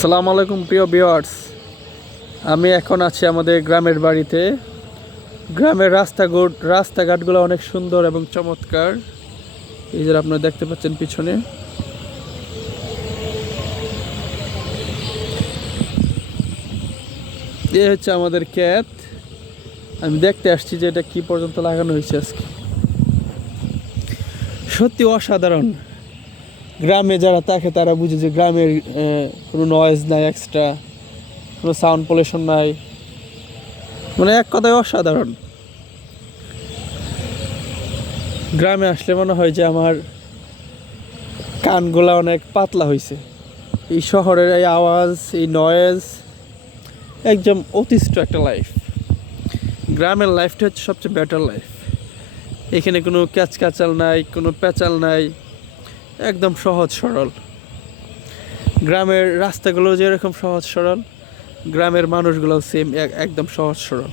আসসালামু আলাইকুম প্রিয় ভিউয়ার্স। আমি এখন আছি আমাদের গ্রামের বাড়িতে। গ্রামের রাস্তাঘাটগুলো অনেক সুন্দর এবং চমৎকার। এই যে আপনারা দেখতে পাচ্ছেন পিছনে, এ হচ্ছে আমাদের ক্ষেত। আমি দেখতে আসছি যে এটা কি পর্যন্ত লাগানো হয়েছে আজকে। সত্যি অসাধারণ। গ্রামে যারা থাকে তারা বুঝে যে গ্রামের কোনো নয়েজ নাই, এক্সট্রা কোনো সাউন্ড পলিউশন নাই, মানে এক কথায় অসাধারণ। গ্রামে আসলে মনে হয় যে আমার কানগুলা অনেক পাতলা হয়েছে। এই শহরের এই আওয়াজ, এই নয়েজ, একদম অতিষ্ঠ একটা লাইফ। গ্রামের লাইফটা হচ্ছে সবচেয়ে বেটার লাইফ। এখানে কোনো ক্যাচকাচাল নাই, কোনো পেঁচাল নাই, একদম সহজ সরল। গ্রামের রাস্তাগুলো যেরকম সহজ সরল, গ্রামের মানুষগুলোও সেম, একদম সহজ সরল।